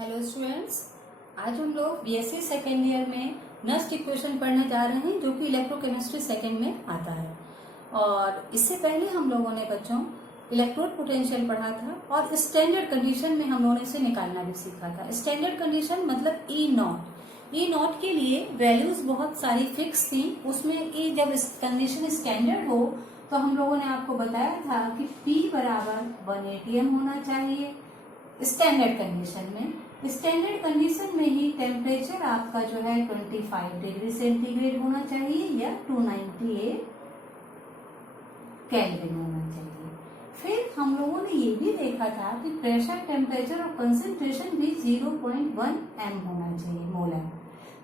Hello students, आज हम लोग बीएससी सेकेंड ईयर में नस्ट इक्वेशन पढ़ने जा रहे हैं जो कि इलेक्ट्रोकेमिस्ट्री सेकेंड में आता है। और इससे पहले हम लोगों ने बच्चों इलेक्ट्रोड पोटेंशियल पढ़ा था और स्टैंडर्ड कंडीशन में हम लोगों ने इसे निकालना भी सीखा था। स्टैंडर्ड कंडीशन मतलब ई नॉट के लिए वैल्यूज बहुत सारी फिक्स थी। उसमें ई जब कंडीशन स्टैंडर्ड हो तो हम लोगों ने आपको बताया था कि P बराबर 1 atm होना चाहिए स्टैंडर्ड कंडीशन में। स्टैंडर्ड कंडीशन में ही टेम्परेचर आपका जो है 25 डिग्री सेंटीग्रेड होना चाहिए या 298 केल्विन होना चाहिए। फिर हम लोगों ने ये भी देखा था कि प्रेशर, टेम्परेचर और कंसंट्रेशन भी 0.1 m होना चाहिए मोलर।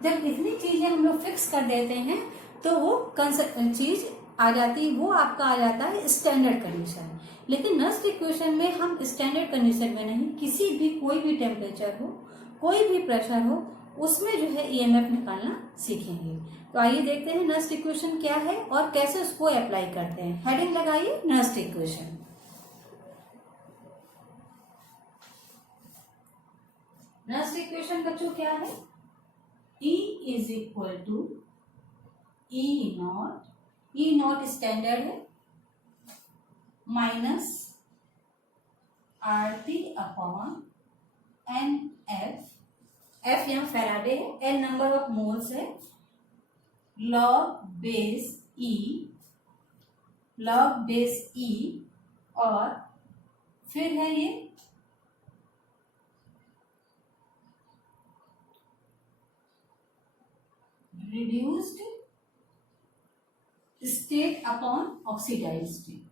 जब इतनी चीजें हम लोग फिक्स कर देते हैं तो वो चीज आ जाती, वो आपका आ जाता है स्टैंडर्ड कंडीशन। लेकिन नस्ट इक्वेशन में हम स्टैंडर्ड कंडीशन में नहीं, किसी भी कोई भी टेम्परेचर हो, कोई भी प्रेशर हो, उसमें जो है ईएमएफ निकालना सीखेंगे। तो आइए देखते हैं नस्ट इक्वेशन क्या है और कैसे उसको अप्लाई करते हैं। हेडिंग लगाइए नस्ट इक्वेशन। नस्ट इक्वेशन बच्चों क्या है? E is equal to E naught standard है minus RT upon N F यहाँ फैराडे है, एन नंबर ऑफ मोल्स है, लॉग बेस ई और फिर है ये reduced state upon oxidized state.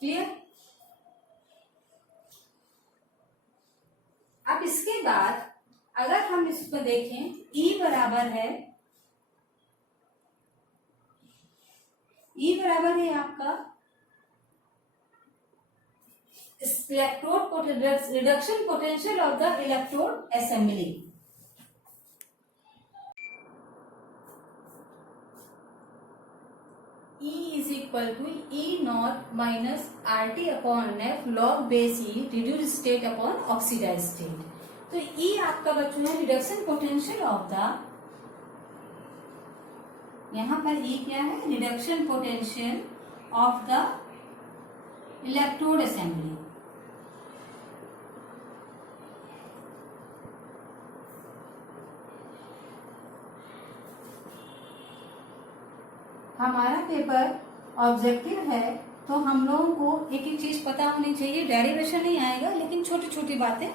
Clear? अब इसके बाद अगर हम इसको देखें, E बराबर है आपका electrode reduction potential of the electrode assembly. E is equal to E naught minus RT upon F log base E reduced state upon oxidized state। तो E आपका बच्चों है रिडक्शन पोटेंशियल ऑफ द, यहाँ पर E क्या है? Reduction potential of the electrode assembly. हमारा paper objective है तो हम लोगों को एक एक चीज पता होनी चाहिए। डेरिवेशन नहीं आएगा लेकिन छोटी छोटी बातें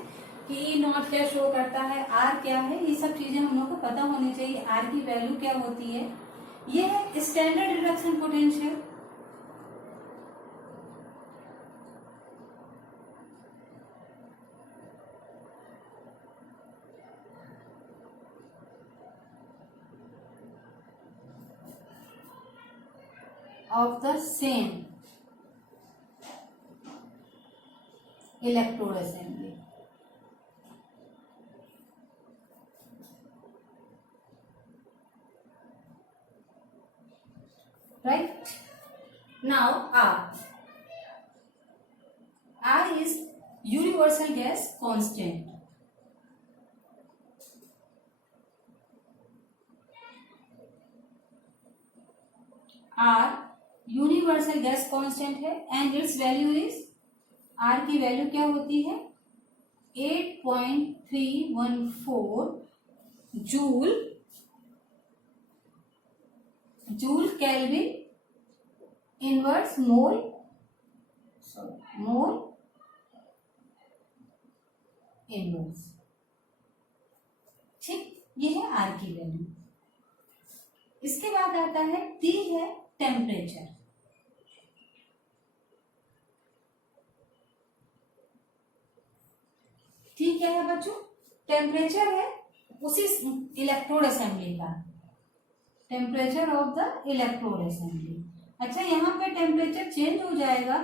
कि ई नॉट क्या शो करता है, आर क्या है, ये सब चीजें हम लोग को पता होनी चाहिए। आर की वैल्यू क्या होती है, ये है standard reduction potential. of the same electrode assembly। Right? Now R is universal gas constant। R universal gas constant है and it's value is, R की वैल्यू क्या होती है? 8.314 joule kelvin inverse mole inverse. ठीक, ये है आर की वैल्यू। इसके बाद आता है T है टेम्परेचर। ठीक है बच्चों, टेम्परेचर है उसी इलेक्ट्रोड असेंबली का, temperature of the electrode assembly. अच्छा, यहाँ पे टेम्परेचर चेंज हो जाएगा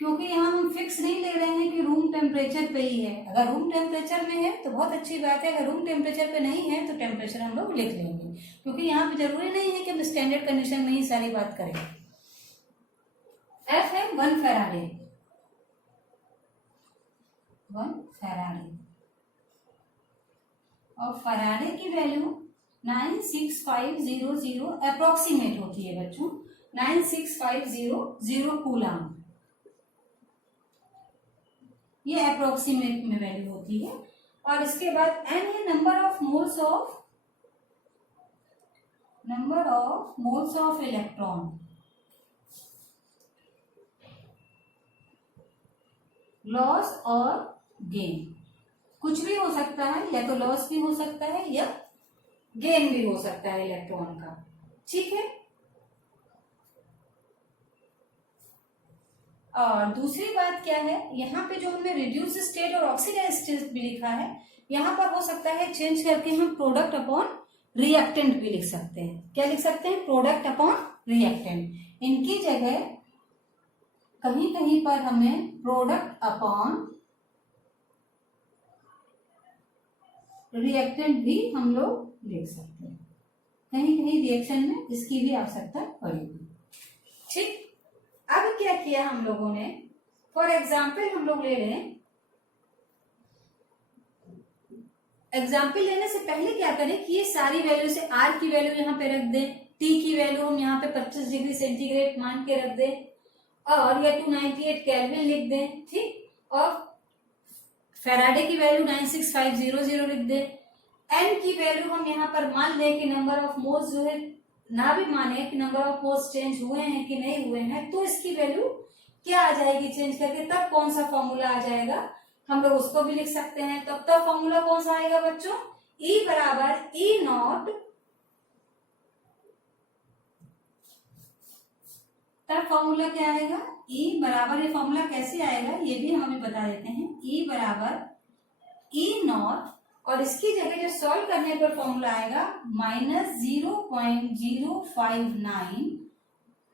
क्योंकि यहाँ हम फिक्स नहीं ले रहे हैं कि रूम टेम्परेचर पे ही है। अगर रूम टेम्परेचर में है तो बहुत अच्छी बात है, अगर रूम टेम्परेचर पे नहीं है तो टेम्परेचर हम लोग लिख लेंगे, क्योंकि यहाँ पे जरूरी नहीं है कि हम स्टैंडर्ड कंडीशन में ही सारी बात करें। एफ है 1 फैराडे, 1 फैराडे, और फैराडे की वैल्यू 96500 अप्रोक्सीमेट होती है बच्चों, 96500 कूलम, ये अप्रोक्सीमेट में वैल्यू होती है। और इसके बाद n है number of moles of electron, loss और गेन, कुछ भी हो सकता है, या तो लॉस भी हो सकता है या गेन भी हो सकता है इलेक्ट्रॉन का, ठीक है। और दूसरी बात क्या है, यहाँ पे जो हमने रिड्यूस स्टेट और ऑक्सीडाइज स्टेट भी लिखा है, यहाँ पर हो सकता है चेंज करके हम प्रोडक्ट अपॉन रिएक्टेंट भी लिख सकते हैं। क्या लिख सकते हैं? Product upon reactant. इनकी जगह कहीं कहीं पर हमें प्रोडक्ट अपॉन रिएक्टेंट भी हम लोग लिख सकते हैं, कहीं कहीं रिएक्शन में इसकी भी आवश्यकता पड़ेगी, ठीक। अब क्या किया हम लोगों ने, फॉर एग्जाम्पल हम लोग ले लें, एग्जाम्पल लेने से पहले क्या करें कि ये सारी वैल्यू से आर की वैल्यू यहाँ पे रख दें, टी की वैल्यू हम यहाँ पे 25 डिग्री सेंटीग्रेड मान के रख दें, और या 298 केल्विन लिख दें, ठीक। और फैराडे की वैल्यू 96500 लिख दें। एन की वैल्यू हम यहाँ पर मान लें कि नंबर ऑफ मोल्स जो है, ना भी माने कि नंबर ऑफ मोल्स चेंज हुए हैं कि नहीं हुए हैं, तो इसकी वैल्यू क्या आ जाएगी चेंज करके, तब कौन सा फॉर्मूला आ जाएगा, हम लोग उसको भी लिख सकते हैं। तब फॉर्मूला कौन सा आएगा बच्चों? E बराबर E नॉट, तब फॉर्मूला क्या आएगा? E बराबर, ये फॉर्मूला कैसे आएगा ये भी हम अभी बता देते हैं। E बराबर E नॉट, और इसकी जगह जो सॉल्व करने पर फॉर्मूला आएगा -0.059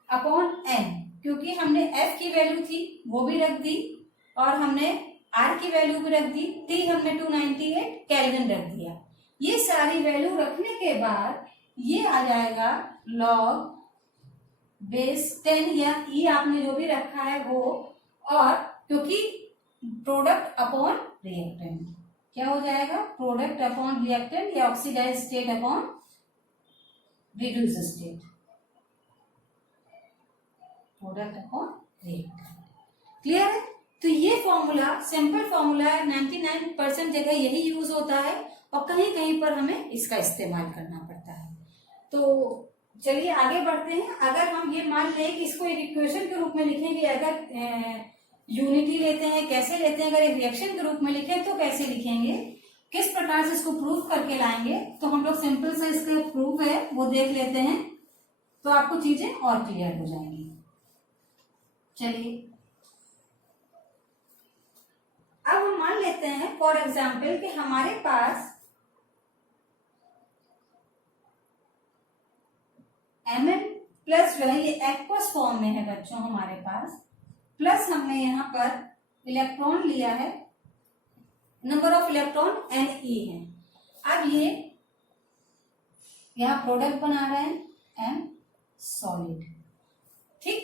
अपॉन n, क्योंकि हमने f की वैल्यू थी वो भी रख दी, और हमने r की वैल्यू भी रख दी, t हमने 298 केल्विन रख दिया। ये सारी वैल्यू रखने के बाद ये आ जाएगा log बेस 10, या e आपने जो भी रखा है वो, और क्योंकि प्रोडक्ट अपॉन रिएक्टेंट, क्या हो जाएगा? प्रोडक्ट अपॉन रिएक्टेंट या oxidize state upon reduce state, product upon reactant. Clear है? तो ये फॉर्मूला सिंपल फॉर्मूला है, 99% जगह यही यूज होता है, और कहीं कहीं पर हमें इसका इस्तेमाल करना पड़ता है। तो चलिए आगे बढ़ते हैं। अगर हम ये मान लें कि इसको एक इक्वेशन के रूप में लिखेंगे, अगर यूनिटी लेते हैं, कैसे लेते हैं, अगर एक रिएक्शन के रूप में लिखें तो कैसे लिखेंगे, किस प्रकार से इसको प्रूफ करके लाएंगे, तो हम लोग सिंपल सा इसका प्रूफ है वो देख लेते हैं, तो आपको चीजें और क्लियर हो जाएंगी। चलिए अब हम मान लेते हैं फॉर एग्जाम्पल कि हमारे पास Mn प्लस जो है ये एक्वस फॉर्म में है बच्चों हमारे पास, प्लस हमने यहाँ पर इलेक्ट्रॉन लिया है, नंबर ऑफ इलेक्ट्रॉन Ne है। अब ये यहाँ प्रोडक्ट बना रहे हैं M सॉलिड, ठीक।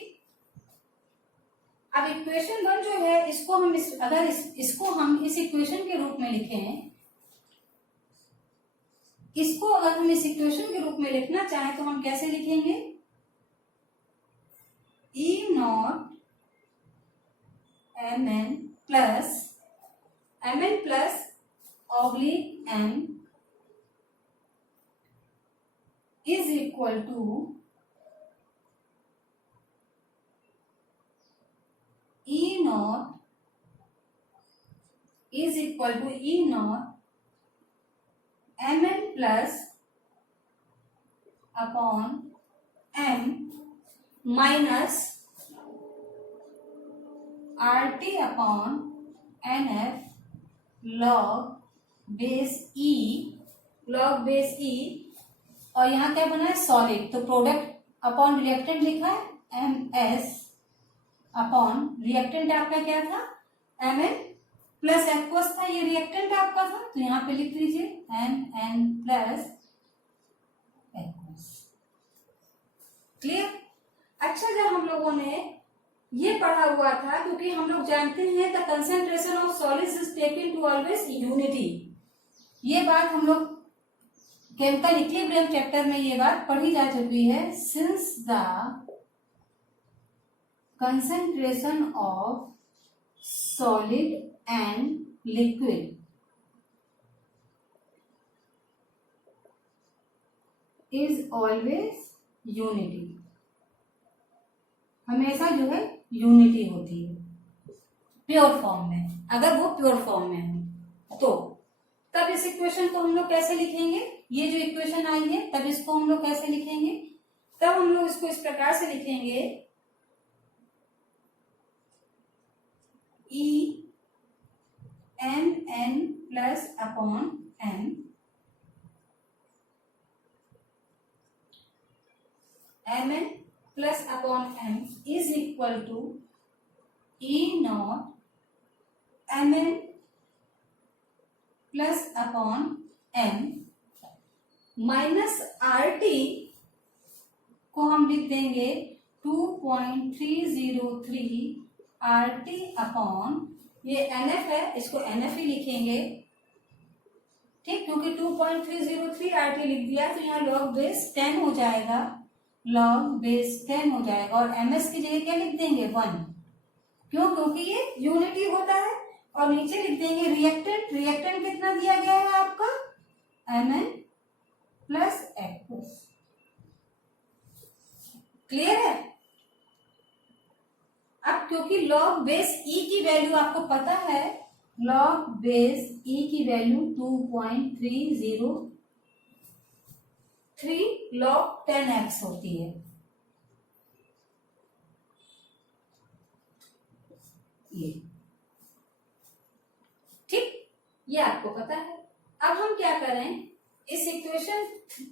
अब इक्वेशन 1 जो है इसको हम इसको हम इस इक्वेशन के रूप में लिखें, इसको अगर हम इस इक्वेशन के रूप में लिखना चाहें तो हम कैसे लिखेंगे? E naught Mn plus oblique M is equal to E naught is equal to E naught Mn plus upon M minus RT upon NF log base E, और यहाँ क्या बना है? सॉलिड, तो प्रोडक्ट अपॉन रिएक्टेंट लिखा है MS upon reactant आपका क्या था, Mn प्लस एक्वस था, ये रिएक्टेंट आपका था, तो यहाँ पे लिख लीजिए Mn प्लस एक्वस। क्लियर? अच्छा, जब हम लोगों ने ये पढ़ा हुआ था, क्योंकि हम लोग जानते हैं the concentration of solids is taken to always unity, ये बात हम लोग केमिकल इक्विलिब्रियम चैप्टर में ये बात पढ़ी जा चुकी है। Since the concentration of solid and liquid is always unity, हमेशा जो है यूनिटी होती है प्योर फॉर्म में, अगर वो प्योर फॉर्म में है तो। तब इस इक्वेशन को हम लोग कैसे लिखेंगे, ये जो इक्वेशन आई है तब इसको हम लोग कैसे लिखेंगे, तब हम लोग इसको इस प्रकार से लिखेंगे E Mn plus upon M Mn plus upon M is equal to E naught Mn plus upon M minus RT को हम लिख देंगे 2.303 RT अपॉन, ये NF है, इसको NF ही लिखेंगे, ठीक, क्योंकि 2.303 RT लिख दिया तो यहाँ log बेस 10 हो जाएगा, log बेस 10 हो जाएगा, और MS की जगह क्या लिख देंगे 1, क्यों, क्योंकि ये यूनिटी होता है। और नीचे लिख देंगे रिएक्टेंट, रिएक्टेंट कितना दिया गया है आपका Mn प्लस एक्वस। क्लियर है? अब क्योंकि log बेस E की वैल्यू आपको पता है, log बेस E की वैल्यू 2.303 log 10x होती है, ये ठीक, ये आपको पता है। अब हम क्या करें, इस इक्वेशन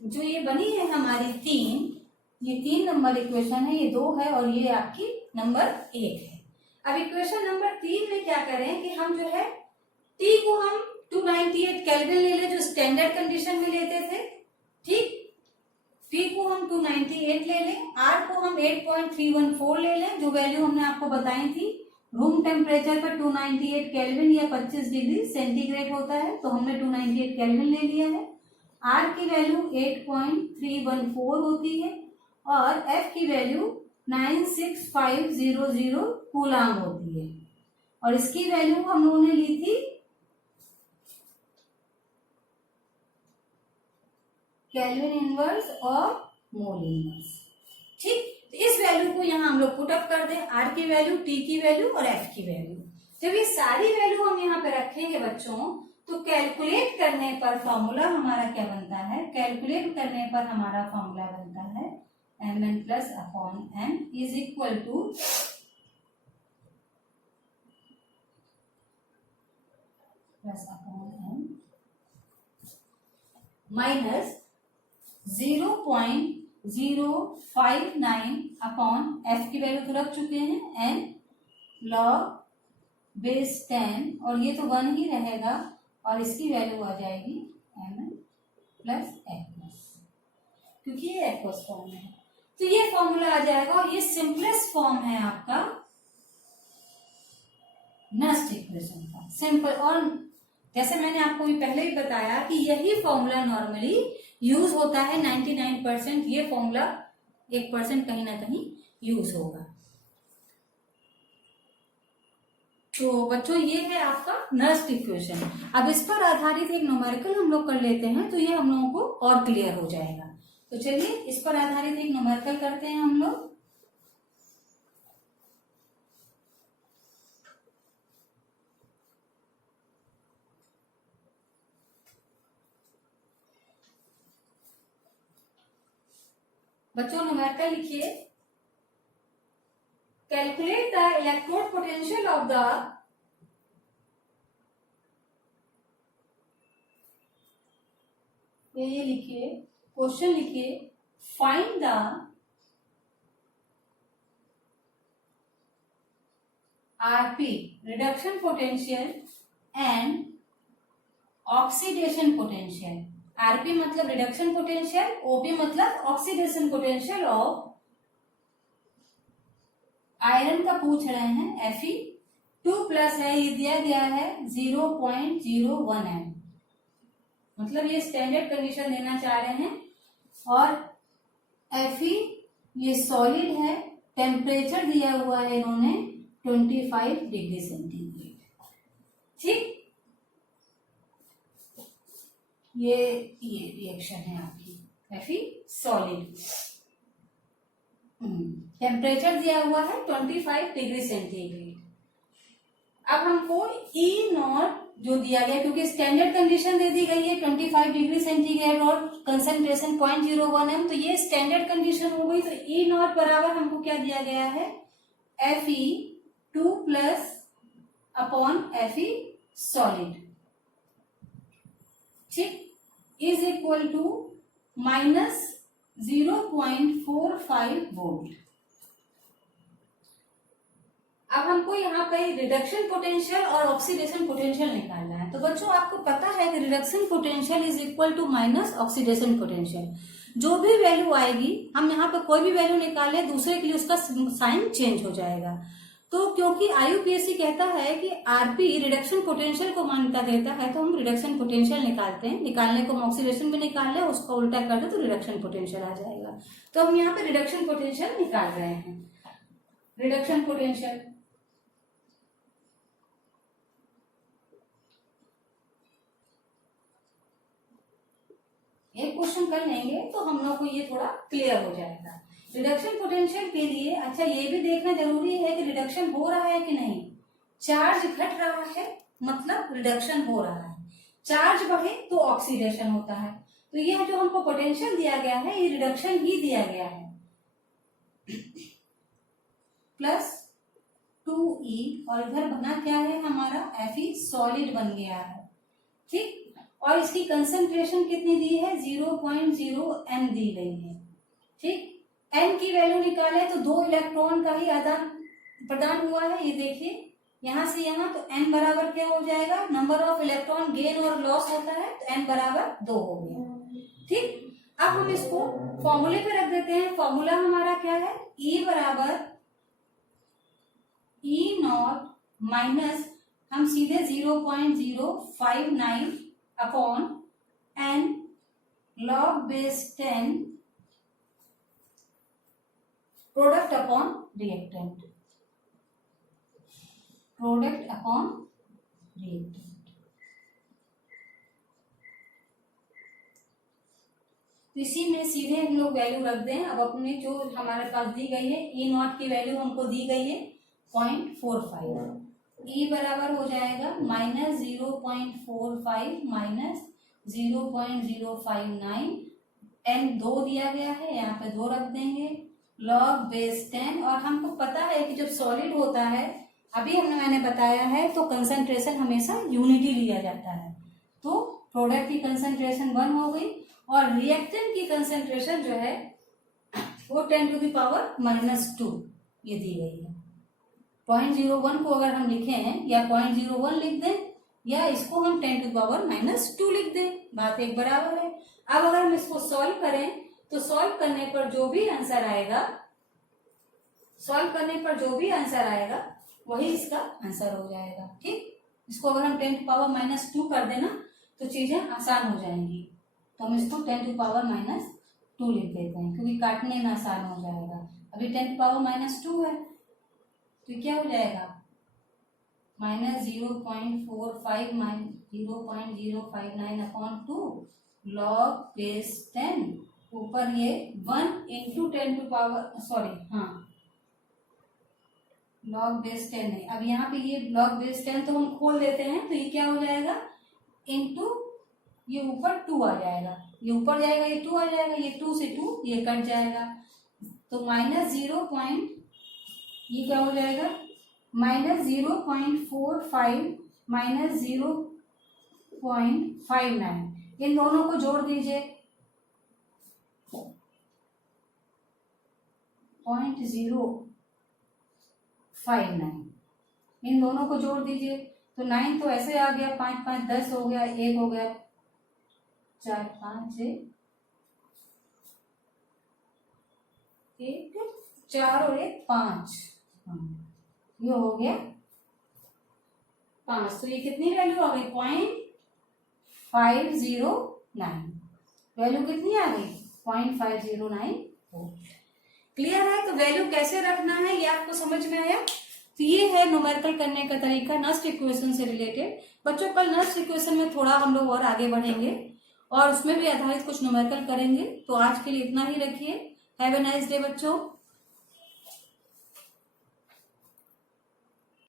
जो ये बनी है हमारी 3, ये 3 नंबर इक्वेशन है, ये 2 है और ये आपकी नंबर 1 है। अब इक्वेशन नंबर 3 में क्या करें कि हम जो है T को हम 298 केल्विन ले लें, जो स्टैंडर्ड कंडीशन में लेते थे, ठीक, T को हम 298 ले लें, R को हम 8.314 ले लें, जो वैल्यू हमने आपको बताई थी। रूम टेम्परेचर पर 298 केल्विन या 25 डिग्री सेंटीग्रेड होता है, तो हमने 298 केल्विन ले लिया है। R की वैल्यू 8.314 होती है और F की वैल्यू 96500 कूलाम होती है, और इसकी वैल्यू हम लोगों ने ली थी केल्विन इनवर्स और मोल इनवर्स, ठीक। इस वैल्यू को यहाँ हम लोग पुट अप कर दें, R की वैल्यू, T की वैल्यू और F की वैल्यू। जब ये सारी वैल्यू हम यहाँ पे रखेंगे बच्चों, तो कैलकुलेट करने पर फॉर्मूला हमारा क्या बनता है, कैलकुलेट करने पर हमारा फॉर्मूला बनता है Mn plus upon M is equal two plus upon M minus 0.059 upon F की वैल्यू तो रख चुके हैं N log बेस 10, और ये तो 1 ही रहेगा, और इसकी वैल्यू आ जाएगी Mn प्लस एक्वस, क्योंकि ये एक्वस फॉर्म है, तो ये फॉर्मूला आ जाएगा। और ये सिंपलेस्ट फॉर्म है आपका नस्ट इक्वेशन का, सिंपल। और जैसे मैंने आपको भी पहले ही बताया कि यही फॉर्मूला नॉर्मली यूज होता है 99%, ये फॉर्मूला 1% कहीं ना कहीं यूज होगा। तो बच्चों ये है आपका नस्ट इक्वेशन। अब इस पर आधारित एक न्यूमेरिकल हम लोग कर लेते हैं, तो ये हम लोगों को और क्लियर हो जाएगा। तो चलिए इस पर आधारित एक न्यूमेरिकल करते हैं हम लोग। बच्चों न्यूमेरिकल लिखिए, calculate the electrode potential of the ये लिखिए, क्वेश्चन लिखिए, find the RP reduction potential and oxidation potential. RP मतलब रिडक्शन पोटेंशियल, ओपी मतलब ऑक्सीडेशन पोटेंशियल ऑफ आयरन का पूछ रहे हैं। Fe2+ है, ये दिया गया है 0.01 m, मतलब ये स्टैंडर्ड कंडीशन देना चाह रहे हैं। और Fe ये सॉलिड है, टेम्परेचर दिया हुआ है इन्होंने 25 डिग्री सेंटीग्रेड। ठीक, ये रिएक्शन है आपकी Fe सॉलिड, टेम्परेचर दिया हुआ है 25 डिग्री सेंटीग्रेड। अब हमको E0 जो दिया गया, क्योंकि स्टैंडर्ड कंडीशन दे दी गई है 25 डिग्री सेंटीग्रेड और कंसंट्रेशन 0.01 m, तो ये स्टैंडर्ड कंडीशन हो गई। तो E0 बराबर हमको क्या दिया गया है, Fe2+ अपॉन Fe सॉलिड, ठीक, इज इक्वल टू -0.45 वोल्ट। अब हमको यहाँ पे रिडक्शन पोटेंशियल और ऑक्सीडेशन पोटेंशियल निकालना है। तो बच्चों आपको पता है कि reduction potential is equal to minus oxidation potential. जो भी वैल्यू आएगी, हम यहाँ पे कोई भी वैल्यू निकाले, दूसरे के लिए उसका साइन चेंज हो जाएगा। तो क्योंकि IUPAC कहता है कि आरपी रिडक्शन पोटेंशियल को मान्यता देता है, तो हम रिडक्शन पोटेंशियल निकालते हैं। निकालने को हम ऑक्सीडेशन भी निकाल ले, उसका उल्टा कर दे तो रिडक्शन पोटेंशियल आ जाएगा। तो हम यहाँ पे रिडक्शन पोटेंशियल निकाल रहे हैं। रिडक्शन पोटेंशियल एक क्वेश्चन कर लेंगे तो हम लोग को ये थोड़ा क्लियर हो जाएगा। रिडक्शन पोटेंशियल के लिए अच्छा ये भी देखना जरूरी है कि रिडक्शन हो रहा है कि नहीं। चार्ज घट रहा है मतलब रिडक्शन हो रहा है, चार्ज बढ़े तो ऑक्सीडेशन होता है। तो ये जो हमको पोटेंशियल दिया गया है, ये रिडक्शन ही दिया गया है, +2E, और इधर बना क्या है हमारा, Fe सॉलिड बन गया है, ठीक। और इसकी कंसंट्रेशन कितनी दी है, 0.0 m दी गई है, ठीक। n की वैल्यू निकाले तो 2 इलेक्ट्रॉन का ही आदान प्रदान हुआ है, ये देखिए यहां से यहां, तो n बराबर क्या हो जाएगा, नंबर ऑफ इलेक्ट्रॉन गेन और लॉस होता है, तो n बराबर 2 हो गया, ठीक। अब हम इसको फॉर्मूले पे रख देते हैं। फॉर्मूला हमारा क्या है, E बराबर E0 माइनस, हम सीधे 0.059 upon n log base 10 product upon reactant, product upon reactant. तो इसी में सीधे हम लोग वैल्यू रख दें। अब अपने जो हमारे पास दी गई है E0 की वैल्यू हमको दी गई है 0.45, E बराबर हो जाएगा -0.45 माइनस 0.059, n 2 दिया गया है, यहाँ पे 2 रख देंगे, log base 10। और हमको पता है कि जब सॉलिड होता है, अभी मैंने बताया है, तो कंसंट्रेशन हमेशा यूनिटी लिया जाता है। तो प्रोडक्ट की कंसंट्रेशन 1 हो गई और रिएक्टेंट की कंसंट्रेशन जो है वो 10⁻⁻2 ये दी गई है। 0.01 को अगर हम लिखे हैं, या 0.01 लिख दें, या इसको हम 10⁻⁻2 लिख दें, बात एक बराबर है। अब अगर हम इसको सॉल्व करें तो सॉल्व करने पर जो भी आंसर आएगा वही इसका आंसर हो जाएगा, ठीक। इसको अगर हम 10⁻⁻2 कर देना तो चीजें आसान हो जाएंगी। तो हम इसको 10⁻⁻2 लिख देते हैं, क्योंकि काटने में आसान हो जाएगा। अभी 10⁻⁻2 है तो क्या हो जाएगा, -0.45 0.059 अपॉन 2 log base 10, ऊपर ये 1 into 10 to power, log base 10 है। अब यहाँ पे ये log base 10 तो हम खोल देते हैं, तो ये क्या हो जाएगा, इंटू ये ऊपर 2 आ जाएगा, ये ऊपर जाएगा, ये 2 आ जाएगा, ये 2 से 2 ये कट जाएगा, तो -0. ये क्या हो जाएगा, -0.45 -0.59, इन दोनों को जोड़ दीजिए, 0.059, इन दोनों को जोड़ दीजिए तो 9 तो ऐसे आ गया, 5 5 10 हो गया, 1 हो गया, 4 5 6 1 4 और 1 5, ये हो गया 5। तो ये कितनी वैल्यू आ गई? 0.509। वैल्यू कितनी आ गई? 0.509 वोल्ट। क्लियर है? तो वैल्यू कैसे रखना है ये आपको समझ में आया? तो ये है न्यूमेरिकल करने का तरीका नस्ट इक्वेशन से रिलेटेड। बच्चों कल नस्ट इक्वेशन में थोड़ा हम लोग और आगे बढ़ेंगे और उसमें भी आधारित कुछ न्यूमेरिकल करेंगे। तो आज के लिए इतना ही रखिए। हैव ए नाइस डे बच्चों।